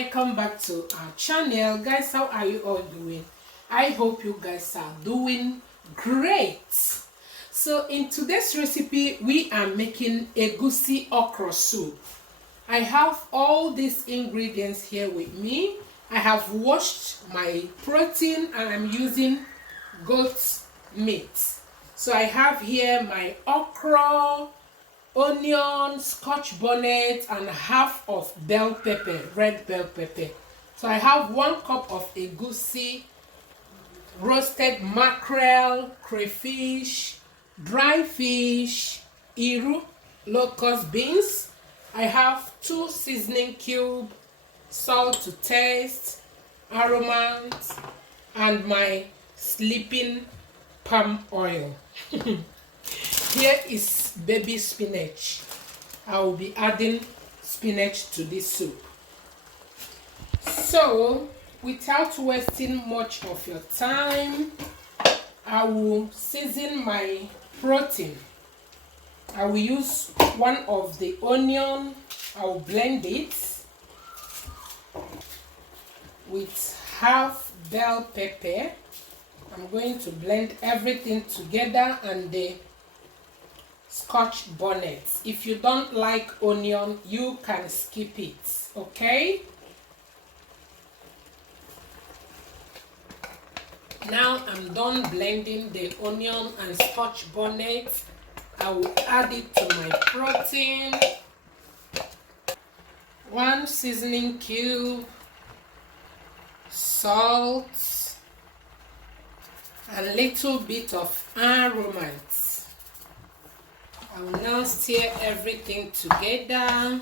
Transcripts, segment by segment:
welcome back to our channel. Guys, how are you all doing? I hope you guys are doing great. So in today's recipe we are making egusi okra soup. I have all these ingredients here with me. I have washed my protein and I'm using goat meat. So I have here my okra, onion, scotch bonnet, and half of bell pepper, red bell pepper. So I have 1 cup of egusi, roasted mackerel, crayfish, dry fish, iru, locust beans. I have 2 seasoning cubes, salt to taste, aromas, and my sleeping palm oil. Here is baby spinach. I will be adding spinach to this soup. So, without wasting much of your time, I will season my protein. I will use 1 of the onion. I will blend it with half bell pepper. I'm going to blend everything together, and the scotch bonnet. If you don't like onion, you can skip it, okay? Now I'm done blending the onion and scotch bonnet. I will add it to my protein. 1 seasoning cube, salt, a little bit of aromas. I will now stir everything together.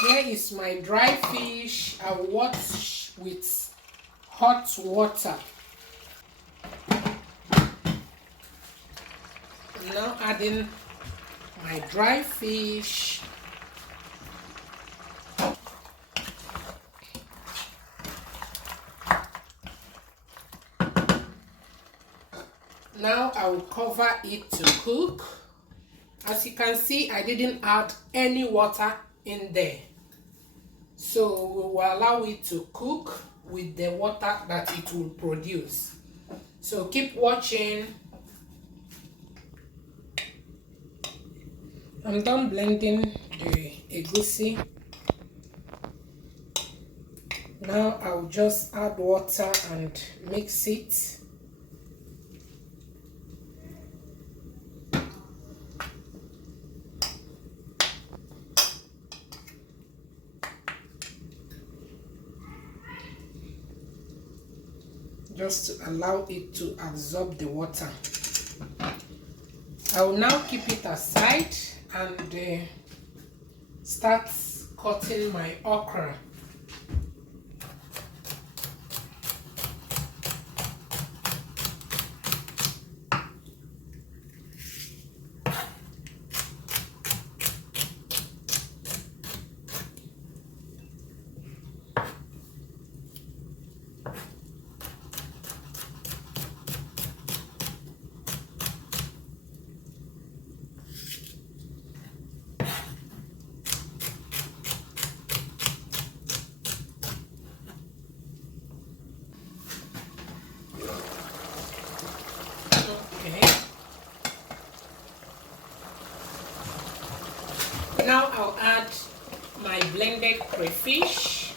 Here is my dry fish. I will wash with hot water. I'm now adding my dry fish. Now I will cover it to cook. As you can see, I didn't add any water in there. So we will allow it to cook with the water that it will produce. So keep watching. I'm done blending the egusi. Now I will just add water and mix it. Just to allow it to absorb the water. I will now keep it aside and start cutting my okra. Now I'll add my blended crayfish.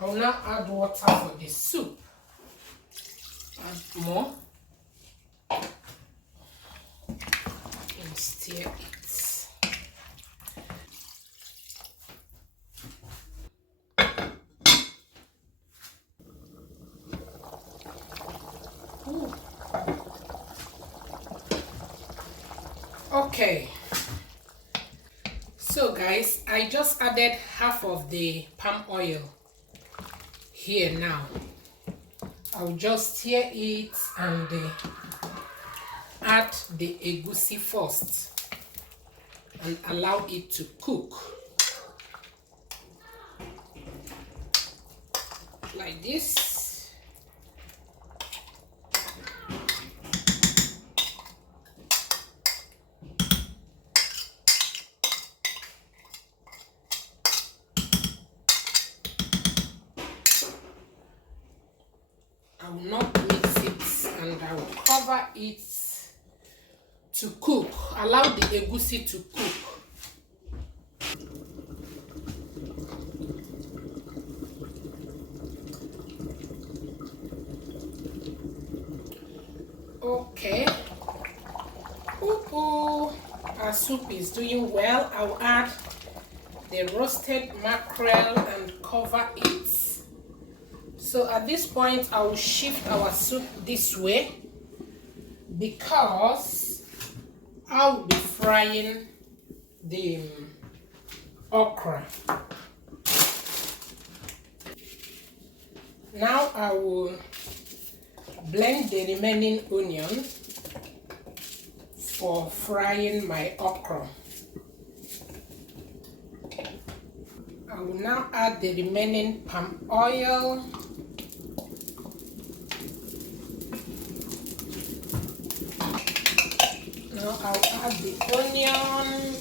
I'll now add water for the soup. Add more and stir it. Okay, so guys, I just added half of the palm oil here. Now I'll just stir it and add the egusi first and allow it to cook. like this. I will not mix it, and I will cover it to cook. Allow the egusi to cook. Okay. Our soup is doing well. I will add the roasted mackerel and cover it. So at this point, I will shift our soup this way because I will be frying the okra. Now I will blend the remaining onion for frying my okra. I will now add the remaining palm oil. Now I'll add the onion.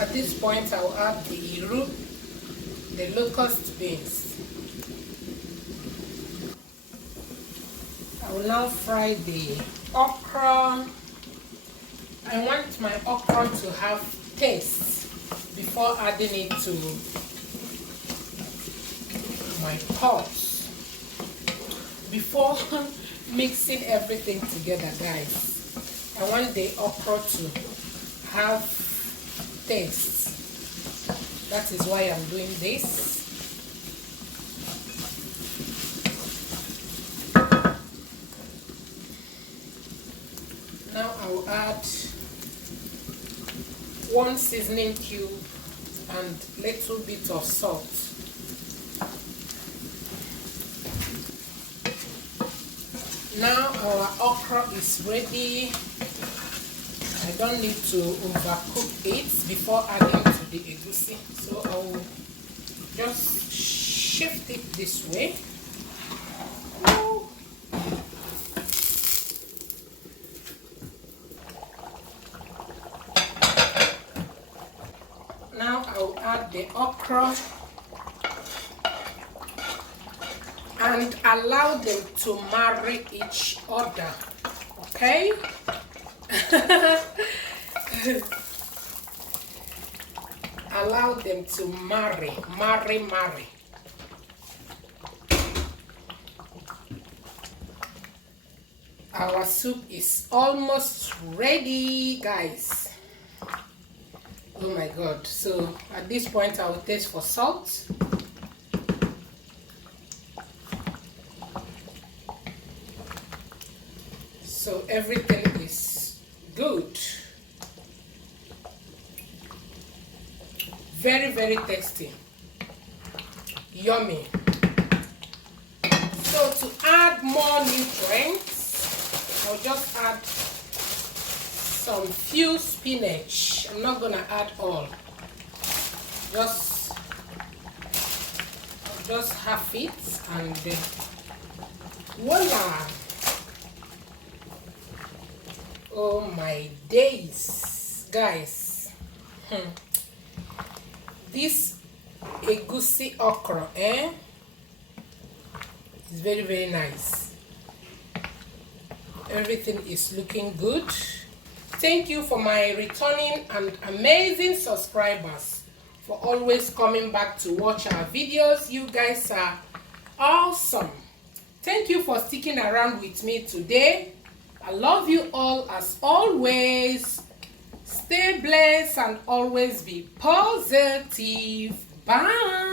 At this point, I'll add the root, the locust beans. I will now fry the okra. I want my okra to have taste before adding it to my pot. Before mixing everything together, guys, I want the okra to have taste. That is why I'm doing this. Now I will add 1 seasoning cube and little bit of salt. Now our okra is ready. I don't need to overcook it before adding to the egusi, so I will just shift it this way. Now I'll add the okra and allow them to marry each other, okay? Allow them to marry. Our soup is almost ready, guys. Oh my god. So at this point I will taste for salt. So everything is good. Very, very tasty. Yummy. So to add more nutrients, I'll just add some few spinach. I'm not gonna add all. Just half it and voila. Oh my days, guys. This egusi okra, is very, very nice. Everything is looking good. Thank you for my returning and amazing subscribers for always coming back to watch our videos. You guys are awesome. Thank you for sticking around with me today. I love you all as always. Stay blessed and always be positive. Bye.